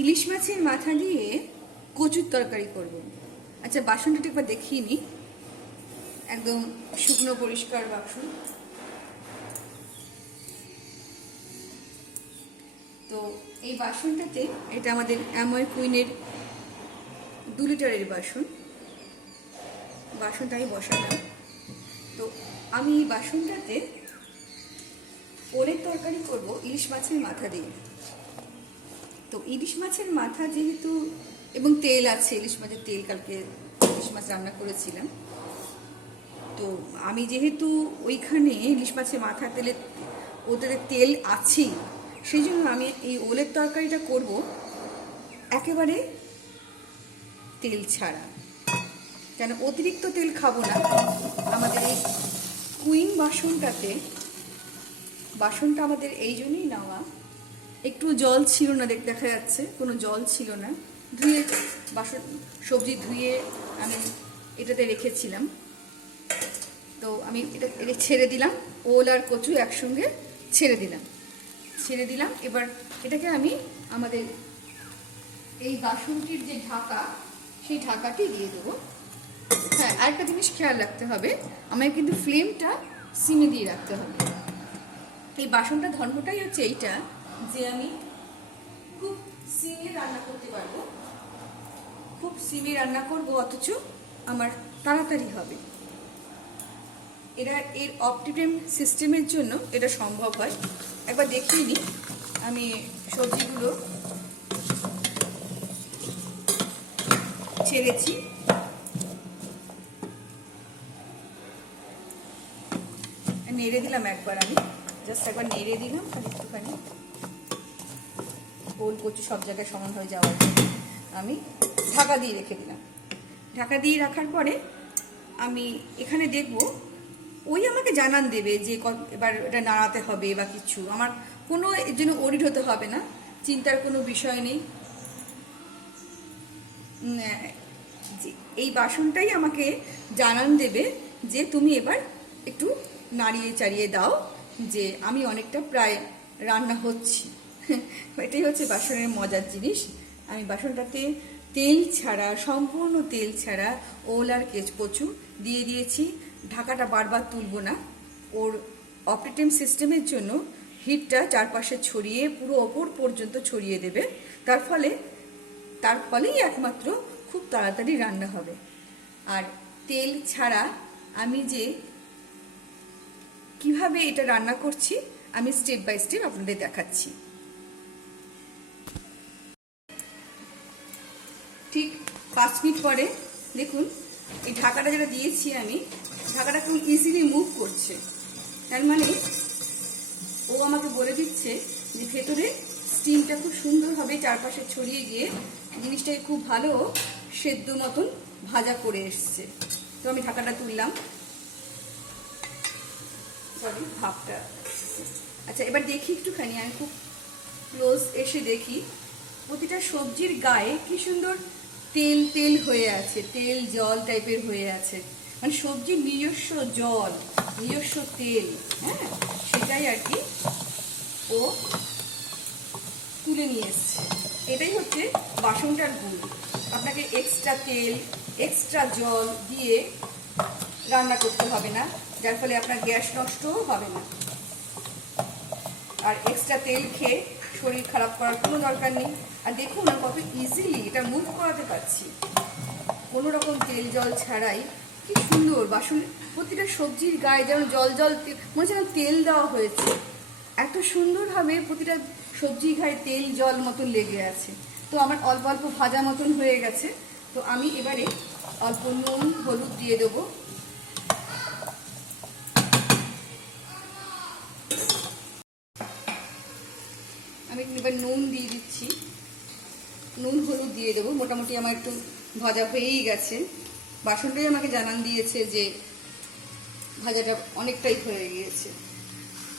ইলিশ মাছের মাথা দিয়ে কচুর তরকারি করব। আচ্ছা, বাসনটা একবার দেখিয়ে নিই। একদম শুকনো পরিষ্কার বাসন। তো এই বাসনটাতে, এটা আমাদের অ্যাময় কুইনের 2 লিটারের বাসনটা আমি বসালাম। তো আমি এই বাসনটাতে ওলের তরকারি করব ইলিশ মাছের মাথা দিয়ে। তো ইলিশ মাছের মাথা যেহেতু, এবং তেল আছে, ইলিশ মাছের তেল, কালকে ইলিশ মাছ রান্না করেছিলাম। তো আমি যেহেতু ওইখানে ইলিশ মাছের মাথা তেলে ওদের তেল আছেই, সেই জন্য আমি এই ওলের তরকারিটা করব একেবারে তেল ছাড়া। কেন অতিরিক্ত তেল খাবো না। আমাদের এই কুইন বাসনটা আমাদের এই জন্যই নেওয়া। একটু জল ছিল না, দেখা যাচ্ছে কোনো জল ছিল না। ধুয়ে সবজি ধুয়ে আমি এটাতে রেখেছিলাম। তো আমি এটা ছেড়ে দিলাম, ওল আর কচু একসঙ্গে ছেড়ে দিলাম। এবার এটাকে আমি আমাদের এই বাসনটির যে ঢাকা, সেই ঢাকাটি দিয়ে দেবো। হ্যাঁ, আরেকটা জিনিস খেয়াল রাখতে হবে, আমায় কিন্তু ফ্লেমটা সিমে দিয়ে রাখতে হবে। এই বাসনটা ধর্মটাই হচ্ছে এইটা, যে আমি খুব সিমে রান্না করতে পারবো, খুব সিমে রান্না করবো, অথচ আমার তাড়াতাড়ি হবে। এর অপটিমাম সিস্টেমের জন্য এটা সম্ভব হয়। একবার দেখিয়ে নিই। আমি সবজিগুলো ছেড়েছি, নেড়ে দিলাম একবার, আমি জাস্ট একবার নেড়ে দিলাম, আর একটুখানি ওল কচু সব জায়গায় সমান হয়ে যাওয়ার জন্য আমি ঢাকা দিয়ে রেখে দিলাম। ঢাকা দিয়ে রাখার পরে আমি এখানে দেখব, ওই আমাকে জানান দেবে যে এবার এটা নাড়াতে হবে বা কিছু। আমার কোনো এর জন্য ওরিড হতে হবে না, চিন্তার কোনো বিষয় নেই। এই বাসনটাই আমাকে জানান দেবে যে তুমি এবার একটু নাড়িয়ে চাড়িয়ে দাও, যে আমি অনেকটা প্রায় রান্না হচ্ছি। এটাই হচ্ছে বাসনের মজার জিনিস। আমি বাসনটাতে তেল ছাড়া, সম্পূর্ণ তেল ছাড়া ওল আর কচু দিয়ে দিয়েছি। ঢাকাটা বারবার তুলবো না। ওর অপারেটিং সিস্টেমের জন্য হিটটা চারপাশে ছড়িয়ে পুরো ওপর পর্যন্ত ছড়িয়ে দেবে। তার ফলেই একমাত্র খুব তাড়াতাড়ি রান্না হবে। আর তেল ছাড়া আমি যে কিভাবে এটা রান্না করছি, আমি স্টেপ বাই স্টেপ আপনাদের দেখাচ্ছি। ঠিক 5 মিনিট পরে দেখুন, এই ঢাকাটা যেটা দিয়েছি আমি, ঢাকাটা খুব ইজিলি মুভ করছে। তার মানে ও আমাকে বলে দিচ্ছে যে ভেতরে স্টিমটা খুব সুন্দরভাবে চারপাশে ছড়িয়ে গিয়ে জিনিসটাকে খুব ভালো সেদ্ধ মতন ভাজা করে এসছে। তো আমি ঢাকাটা তুললাম, সরি ভাবটা। আচ্ছা, এবার দেখি একটুখানি, আমি খুব ক্লোজ এসে দেখি প্রতিটা সবজির গায়ে কি সুন্দর তেল তেল হয়ে আছে, তেল জল টাইপের হয়ে আছে। মানে সবজির নিজস্ব জল, নিজস্ব তেল, হ্যাঁ, সেটাই আর কি ও তুলে নিয়ে এসছে। এটাই হচ্ছে বাসনটার গুণ। আপনাকে এক্সট্রা তেল, এক্সট্রা জল দিয়ে রান্না করতে হবে না, যার ফলে আপনার গ্যাস নষ্টও হবে না। আর এক্সট্রা তেল খেয়ে শরীর খারাপ করার কোনো দরকার নেই। আর দেখুন কত ইজিলি এটা মুভ করাতে পারছি, কোনো রকম তেল জল ছাড়াই। কি সুন্দর বাসন, প্রতিটা সবজির গায়ে যেন জল জল মনে হচ্ছে যেন তেল দেওয়া হয়েছে। এত সুন্দরভাবে প্রতিটা সবজির গায়ে তেল জল মতন লেগে আছে। তো আমার অল্প অল্প ভাজা মতন হয়ে গেছে। তো আমি এবারে অল্প নুন হলুদ দিয়ে দেবো। আমি এবার নুন দিয়ে দিচ্ছি, নুন হলুদ দিয়ে দেবো। মোটামুটি আমার একটু ভাজা হয়েই গেছে। বাসনটাই আমাকে জানান দিয়েছে যে ভাজাটা অনেকটাই হয়ে গিয়েছে।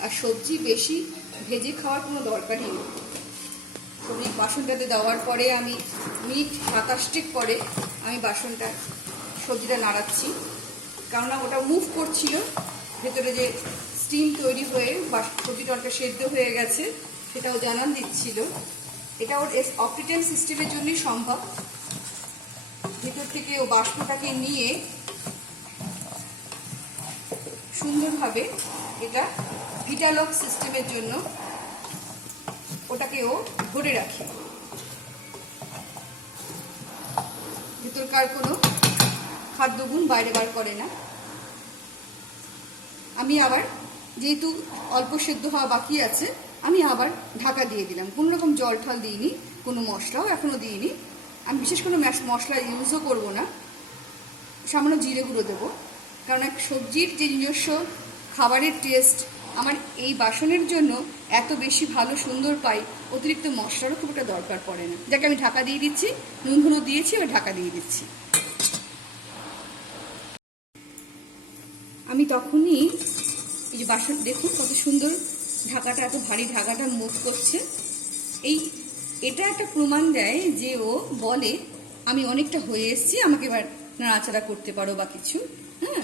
আর সবজি বেশি ভেজে খাওয়ার কোনো দরকারই নেই। সবজি বাসনটাতে দেওয়ার পরে আমি মিনিট 27 পরে আমি সবজিটা নাড়াচ্ছি, কেননা ওটা মুভ করছিল, ভেতরে যে স্টিম তৈরি হয়ে সবজিটা অনেকটা সেদ্ধ হয়ে গেছে সেটাও জানান দিচ্ছিল। এটা ওর অপটিক্যাল সিস্টেমের জন্যই সম্ভব। ভেতর থেকে ও বাষ্পটাকে নিয়ে সুন্দরভাবে এটা ভিটালক সিস্টেমের জন্য ওটাকে ও ধরে রাখে, ভেতরকার কোনো খাদ্যগুণ বাইরে বার করে না। আমি আবার যেহেতু অল্প সেদ্ধ হওয়া বাকি আছে, আমি আবার ঢাকা দিয়ে দিলাম। কোনো রকম জল ঠল দিইনি, কোনো মশলাও এখনো দিইনি। আমি বিশেষ কোনো মশলা ইউজও করব না, সামান্য জিরে গুঁড়ো দেবো, কারণ এক সবজির যে নিজস্ব খাবারের টেস্ট আমার এই বাসনের জন্য এত বেশি ভালো সুন্দর পাই, অতিরিক্ত মশলারও খুব একটা দরকার পড়ে না। যাকে আমি ঢাকা দিয়ে দিচ্ছি, নুন হলুদ দিয়েছি, এবার ঢাকা দিয়ে দিচ্ছি। আমি তখনই এই যে বাসন দেখুন কত সুন্দর ঢাকাটা, এত ভারী ঢাকাটা মুভ করছে। এটা একটা প্রমাণ দেয় যে ও বলে আমি অনেকটা হয়ে এসেছি, আমাকে এবার নাড়াচাড়া করতে পারো বা কিছু। হ্যাঁ,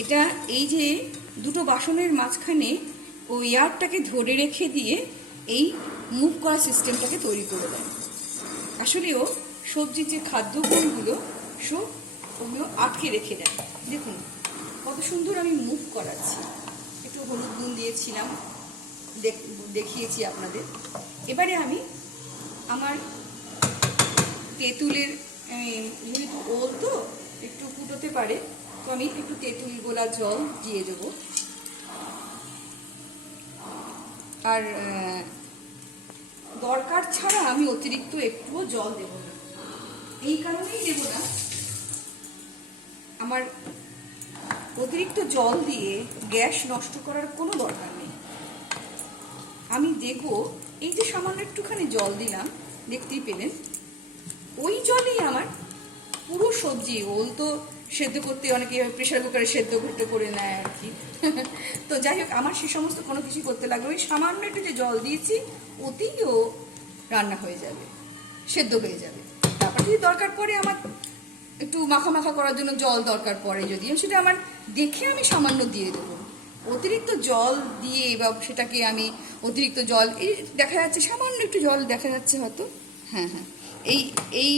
এটা এই যে দুটো বাসনের মাঝখানে ও এয়ারটাকে ধরে রেখে দিয়ে এই মুভ করা সিস্টেমটাকে তৈরি করে দেয়। আসলে ও সবজির যে খাদ্যগুণগুলো সব ওগুলো আটকে রেখে দেয়। দেখুন কত সুন্দর আমি মুভ করাচ্ছি। একটু হলুদ গুণ দিয়েছিলাম, দেখিয়েছি আপনাদের। এবারে আমি আমার তেঁতুলের, যেহেতু ওল তো একটু ফুটোতে পারে, তো আমি একটু তেঁতুল গোলা জল দিয়ে দেবো। আর দরকার ছাড়া আমি অতিরিক্ত একটুও জল দেব না। এই কারণেই দেব না, আমার অতিরিক্ত জল দিয়ে গ্যাস নষ্ট করার কোনো দরকার নেই। আমি দেখব এই যে সামান্য একটুখানি জল দিলাম, দেখতেই পেলেন, ওই জলেই আমার পুরো সবজি, ওল তো সেদ্ধ করতে অনেকে প্রেশার কুকারে সেদ্ধ করে নেয় আর কি। তো যাই হোক, আমার সে সমস্ত কোনো কিছু করতে লাগবে, ওই সামান্য একটু যে জল দিয়েছি ওতেই ও রান্না হয়ে যাবে, সেদ্ধ হয়ে যাবে। তারপর যদি দরকার পড়ে আমার একটু মাখা মাখা করার জন্য জল দরকার পড়ে, যদি সেটা আমার দেখে আমি সামান্য দিয়ে দেবো। অতিরিক্ত জল দিয়ে বা সেটাকে আমি অতিরিক্ত জল, এই দেখা যাচ্ছে সামান্য একটু জল দেখা যাচ্ছে হয়তো, হ্যাঁ হ্যাঁ, এই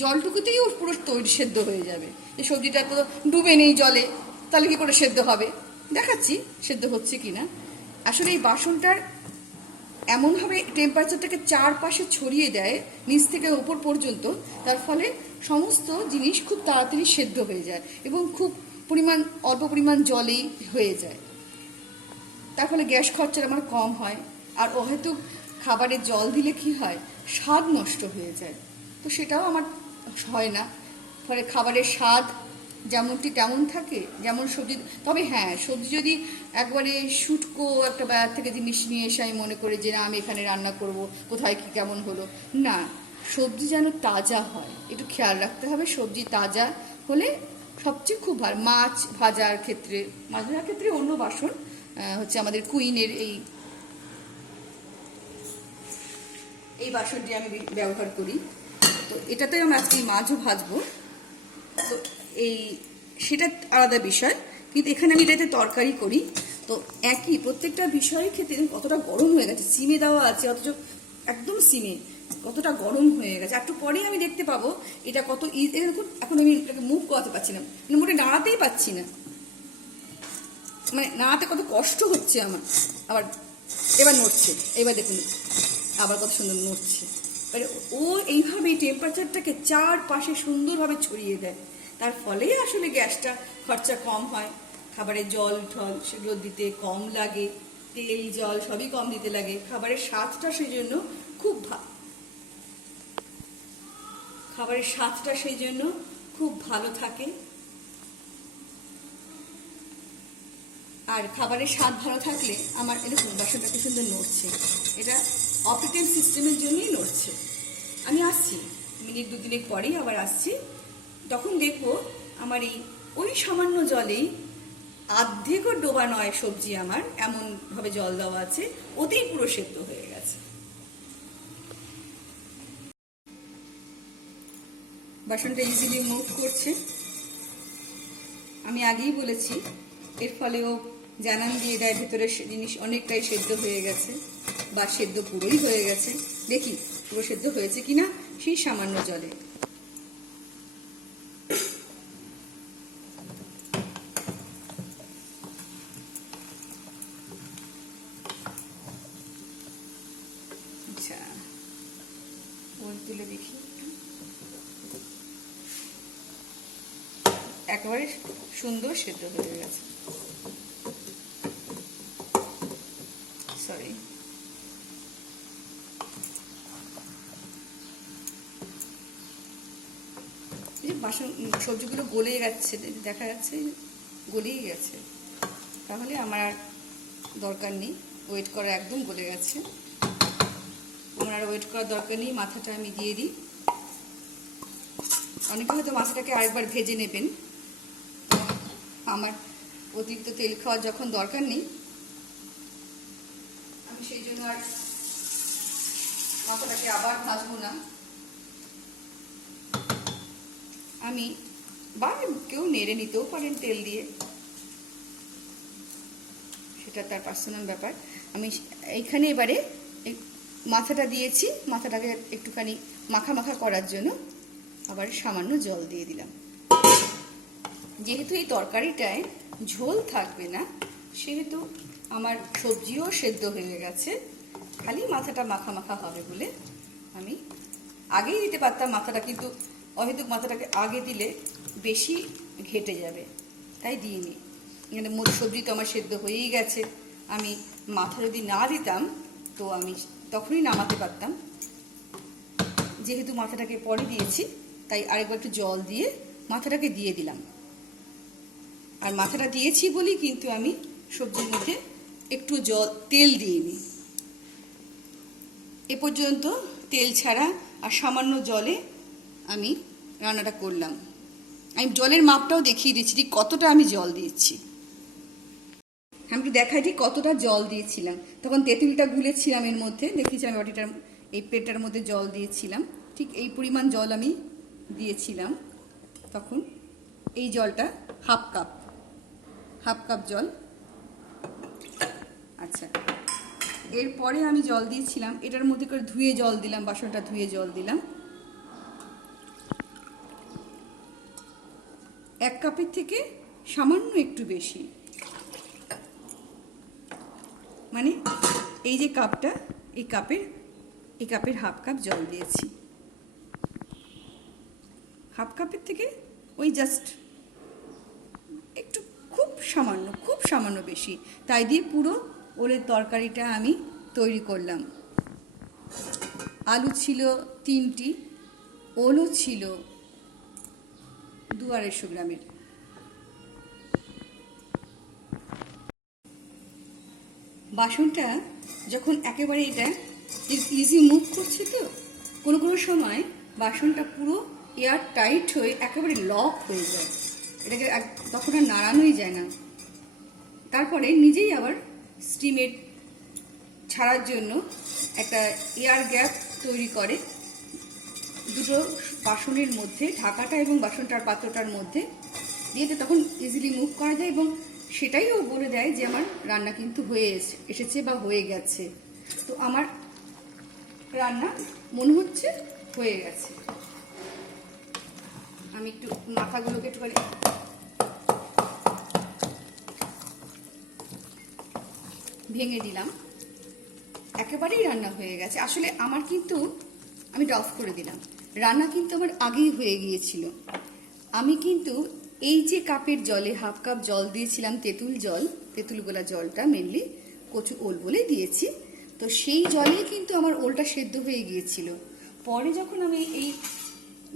জলটুকুতেই ওর পুরো তৈরি সেদ্ধ হয়ে যাবে। এই সবজিটা তো ডুবে নেই জলে, তাহলে কি করে সেদ্ধ হবে? দেখাচ্ছি সেদ্ধ হচ্ছে কিনা। আসলে এই বাসনটার এমনভাবে টেম্পারেচারটাকে চারপাশে ছড়িয়ে দেয় নিচ থেকে উপর পর্যন্ত, তার ফলে সমস্ত জিনিস খুব তাড়াতাড়ি সেদ্ধ হয়ে যায় এবং খুব অল্প পরিমাণ জলেই হয়ে যায়। তার ফলে গ্যাস খরচা আমার কম হয়। আর হয়তো খাবারে জল দিলে কি হয়, স্বাদ নষ্ট হয়ে যায়, তো সেটাও আমার হয় না। ফলে খাবারের স্বাদ যেমনটি তেমন থাকে, যেমন সবজি। তবে হ্যাঁ, সবজি যদি একবারে শুটকো একটা বাইরে থেকে জিনিস নিয়ে এসে আমি মনে করি যে না আমি এখানে রান্না করব, কোথায় কি কেমন হলো, না, সবজি যেন তাজা হয়, একটু খেয়াল রাখতে হবে। সবজি তাজা হলে সবচেয়ে খুব ভালো। মাছ ভাজার ক্ষেত্রে অন্য বাসন হচ্ছে আমাদের কুইনের এই বাসনটি আমি ব্যবহার করি। তো এটাতে আমি আজকে মাছও ভাজবো, তো সেটা আলাদা বিষয়। কিন্তু এখানে আমি এটাতে তরকারি করি, তো একই প্রত্যেকটা বিষয়ের ক্ষেত্রে কতটা গরম হয়ে গেছে, সিমে দেওয়া আছে অথচ একদম সিমে, কতটা গরম হয়ে গেছে। একটু পরেই আমি দেখতে পাবো এটা কত এখন আমি এটাকে মুভ করাতে পারছি না, মানে মোটে নাড়াতেই পারছি না, মানে নাড়াতে কত কষ্ট হচ্ছে আমার। আবার এবার নড়ছে, এবার দেখুন আবার কত সুন্দর নড়ছে। ও এইভাবে টেম্পারেচারটাকে চারপাশে সুন্দরভাবে ছড়িয়ে দেয়, তার ফলে আসলে গ্যাসটা খরচা কম হয়। খাবারে জল ঠল সেগুলো দিতে কম লাগে, তেল জল সবই কম দিতে লাগে। খাবারের স্বাদটা সেই জন্য খুব ভালো থাকে। আর খাবারের স্বাদ ভালো থাকলে আমার এরকম বাসনটা কি সুন্দর নড়ছে, এটা অপটিক্যাল সিস্টেমের জন্যই নড়ছে। আমি আসছি মিনিট 2-3 পরেই আবার আসছি, তখন দেখবো আমার ওই সামান্য জলেই অর্ধেকও ডোবা নয় সবজি আমার, এমনভাবে জল দেওয়া আছে, ওতেই পুরো সেদ্ধ হয়ে গেছে। বাসনটা ইজিলি মুভ করছে। আমি আগেই বলেছি এর ফলে ও জানান দিয়ে দেয় ভেতরের জিনিস অনেকটাই সেদ্ধ হয়ে গেছে বা সেদ্ধ পুরোই হয়ে গেছে। দেখি পুরো সেদ্ধ হয়েছে কিনা সেই সামান্য জলে। আচ্ছা, ওল তুলে দেখি, একেবারে সুন্দর সেদ্ধ হয়ে গেছে। সরি, বাসন সবজিগুলো গলে যাচ্ছে, দেখা যাচ্ছে গলেই গেছে, তাহলে আমার আর দরকার নেই ওয়েট করা, একদম গলে গেছে। আমার আর ওয়েট করার দরকার নেই, মাথাটা আমি দিয়ে দিই। অনেকে হয়তো মাথাটাকে আরেকবার ভেজে নেবেন, আমার অতিরিক্ত তেল খাওয়ার যখন দরকার নেই, আমি সেই জন্য আর মাথাটাকে আবার ভাজবো না। আমি বা কেউ নেড়ে নিতেও পারেন তেল দিয়ে, সেটা তার পার্সোনাল ব্যাপার। আমি এইখানে এবারে মাথাটা দিয়েছি, মাথাটাকে একটুখানি মাখা মাখা করার জন্য আবার সামান্য জল দিয়ে দিলাম। যেহেতু এই তরকারিটায় ঝোল থাকবে না, সেহেতু আমার সবজিও সেদ্ধ হয়ে গেছে, খালি মাথাটা মাখা মাখা হবে বলে আমি আগেই দিতে পারতাম মাথাটা, কিন্তু অহেতুক মাথাটাকে আগে দিলে বেশি ঘেটে যাবে, তাই দিইনি। এখানে সবজি তো আমার সেদ্ধ হয়েই গেছে, আমি মাথা যদি না দিতাম তো আমি তখনই নামাতে পারতাম। যেহেতু মাথাটাকে পরে দিয়েছি, তাই আরেকবার একটু জল দিয়ে মাথাটাকে দিয়ে দিলাম। আর মাথাটা দিয়েছি বলেই কিন্তু আমি সবজির মধ্যে একটু তেল দিইনি। এ পর্যন্ত তেল ছাড়া আর সামান্য জলে আমি রান্নাটা করলাম। আমি জলের মাপটাও দেখিয়ে দিচ্ছি ঠিক কতটা আমি জল দিয়েছি। আমি একটু দেখাই ঠিক কতটা জল দিয়েছিলাম। তখন তেঁতুলটা গুলেছিলাম এর মধ্যে, দেখিয়েছি আমি বাটিটার এই প্লেটটার মধ্যে জল দিয়েছিলাম, ঠিক এই পরিমাণ জল আমি দিয়েছিলাম। তখন এই জলটা হাফ কাপ জল। আচ্ছা, এরপরে আমি জল দিয়েছিলাম, এটার মধ্যে করে ধুয়ে জল দিলাম, বাসনটা ধুয়ে জল দিলাম। 1 কাপের থেকে সামান্য একটু বেশি, মানে এই যে কাপটা, এই কাপের হাফ কাপ জল দিয়েছি। হাফ কাপের থেকে ওই জাস্ট একটু খুব সামান্য বেশি, তাই দিয়ে পুরো ওলের তরকারিটা আমি তৈরি করলাম। আলু ছিল 3টি, ওলও ছিল 2-250 গ্রামের। বাসনটা যখন একেবারে এটা ইজি মুভ করছে, তো কোনো সময় বাসনটা পুরো এয়ার টাইট হয়ে একেবারে লক হয়ে যায়, এটাকে তখন আর নাড়ানোই যায় না। তারপরে নিজেই আবার স্টিমের ছাড়ার জন্য একটা এয়ার গ্যাপ তৈরি করে দুটো বাসনের মধ্যে, ঢাকাটা এবং বাসনটার পাত্রটার মধ্যে দিয়ে, তখন ইজিলি মুভ করা যায়, এবং সেটাই ও বলে দেয় যে আমার রান্না কিন্তু হয়ে এসেছে বা হয়ে গেছে। তো আমার রান্না মনে হচ্ছে হয়ে গেছে। আমি একটু মাথাগুলোকে একটুখানি ভেঙে দিলাম, একেবারেই রান্না হয়ে গেছে। আসলে আমার কিন্তু, আমি অফ করে দিলাম, রান্না কিন্তু আমার আগেই হয়ে গিয়েছিল। আমি কিন্তু এই যে কাপের জলে হাফ কাপ জল দিয়েছিলাম, তেঁতুল গোলা জলটা মেনলি কচু ওল বলে দিয়েছি, তো সেই জলে কিন্তু আমার ওলটা সেদ্ধ হয়ে গিয়েছিল। পরে যখন আমি এই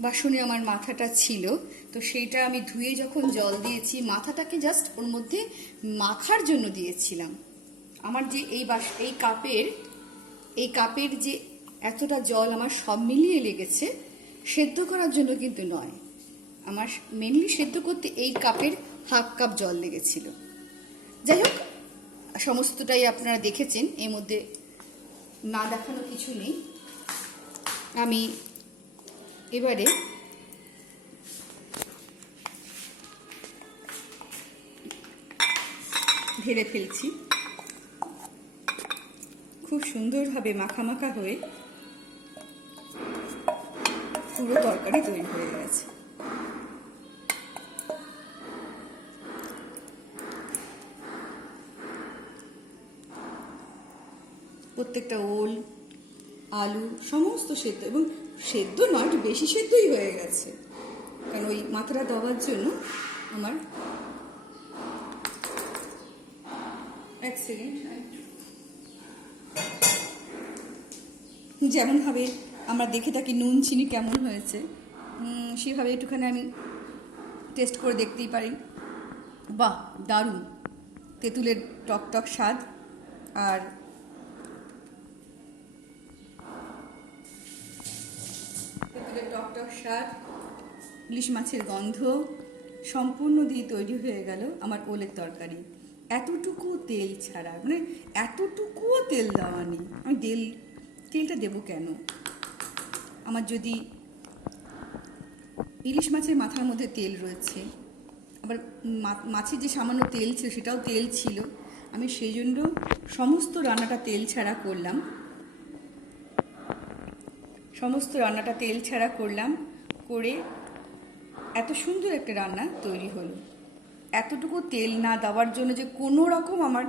বাসনে আমার মাথাটা ছিল, তো সেইটা আমি ধুয়ে যখন জল দিয়েছি, মাথাটাকে জাস্ট ওর মধ্যে মাখার জন্য দিয়েছিলাম। আমার যে এই কাপের যে এতটা জল আমার সব মিলিয়ে লেগেছে, সেদ্ধ করার জন্য কিন্তু নয়, আমার মেনলি সেদ্ধ করতে এই কাপের হাফ কাপ জল লেগেছিল। যাই হোক, সমস্তটাই আপনারা দেখেছেন, এর মধ্যে না দেখানো কিছু নেই। আমি এবারে ঢেলে ফেলছি। খুব সুন্দরভাবে মাখা মাখা হয়ে পুরো তরকারি তৈরি হয়ে গেছে। প্রত্যেকটা ওল, আলু সমস্ত সেদ্ধ, এবং সেদ্ধ নয়, একটু বেশি সেদ্ধই হয়ে গেছে, কারণ ওই মাথাটা দেওয়ার জন্য আমার। এক সেকেন্ড। যেমনভাবে আমরা দেখে থাকি নুন চিনি কেমন হয়েছে, সেভাবে একটুখানি আমি টেস্ট করে দেখতেই পারি। বাহ, দারুণ! তেঁতুলের টক টক স্বাদ, আর তেঁতুলের টক টক স্বাদ, ইলিশ মাছের গন্ধ সম্পূর্ণ দিয়ে তৈরি হয়ে গেল আমার ওলের তরকারি। এতটুকু তেল ছাড়া, মানে এতটুকুও তেল দেওয়া নেই। আমি তেলটা দেবো কেন? আমার যদি ইলিশ মাছের মাথার মধ্যে তেল রয়েছে, আবার মাছের যে সামান্য তেল ছিল সেটাও তেল ছিল, আমি সেই জন্য সমস্ত রান্নাটা তেল ছাড়া করলাম। করে এত সুন্দর একটা রান্না তৈরি হলো। এতটুকু তেল না দেওয়ার জন্য যে কোনো রকম আমার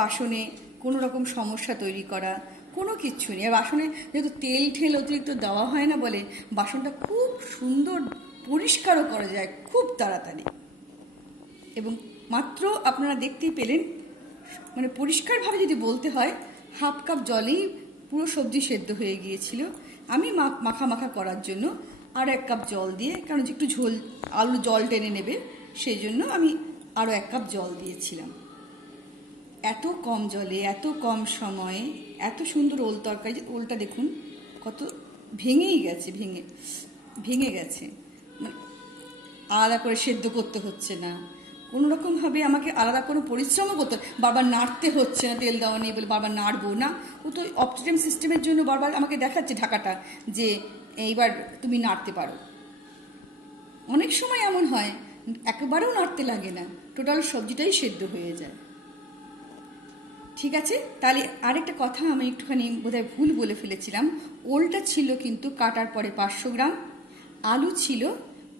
বাসনে কোনো রকম সমস্যা তৈরি করা কোনো কিচ্ছু নেই। আর বাসনে যেহেতু তেল ঠেল অতিরিক্ত দেওয়া হয় না বলে বাসনটা খুব সুন্দর পরিষ্কারও করা যায় খুব তাড়াতাড়ি। এবং মাত্র আপনারা দেখতেই পেলেন, মানে পরিষ্কারভাবে যদি বলতে হয়, 1/2 কাপ জলেই পুরো সবজি সেদ্ধ হয়ে গিয়েছিল। আমি মাখা করার জন্য আর 1 কাপ জল দিয়ে, কারণ একটু ঝোল আলু জল টেনে নেবে সেই জন্য আমি আরও 1 কাপ জল দিয়েছিলাম। এত কম জলে এত কম সময়ে এত সুন্দর ওল তরকারি। ওলটা দেখুন কত ভেঙে গেছে, মানে আলাদা করে সেদ্ধ করতে হচ্ছে না, কোনো রকমভাবে আমাকে আলাদা কোনো পরিশ্রমও করতে, বারবার নাড়তে হচ্ছে না, তেল দেওয়া নেই বলে বারবার নাড়বো না। ও তো অপটিমাম সিস্টেমের জন্য বারবার আমাকে দেখাচ্ছে ঢাকাটা যে এইবার তুমি নাড়তে পারো। অনেক সময় এমন হয় একেবারেও নাড়তে লাগে না, টোটাল সবজিটাই সেদ্ধ হয়ে যায়। ঠিক আছে, তাহলে আরেকটা কথা আমি একটুখানি বোধহয় ভুল বলে ফেলেছিলাম। ওলটা ছিল কিন্তু কাটার পরে 500 গ্রাম, আলু ছিল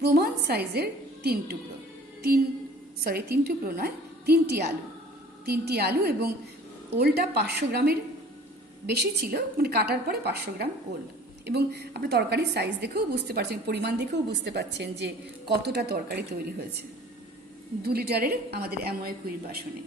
প্রমাণ সাইজের 3 টুকরো, 3 টুকরো নয়, 3টি আলু, এবং ওলটা 500 গ্রামের বেশি ছিল, মানে কাটার পরে 500 গ্রাম ওল। এবং আপনি তরকারির সাইজ দেখেও বুঝতে পারছেন, পরিমাণ দেখেও বুঝতে পারছেন যে কতটা তরকারি তৈরি হয়েছে 2 লিটারের আমাদের অ্যামোয়ে কুইর বাসনে।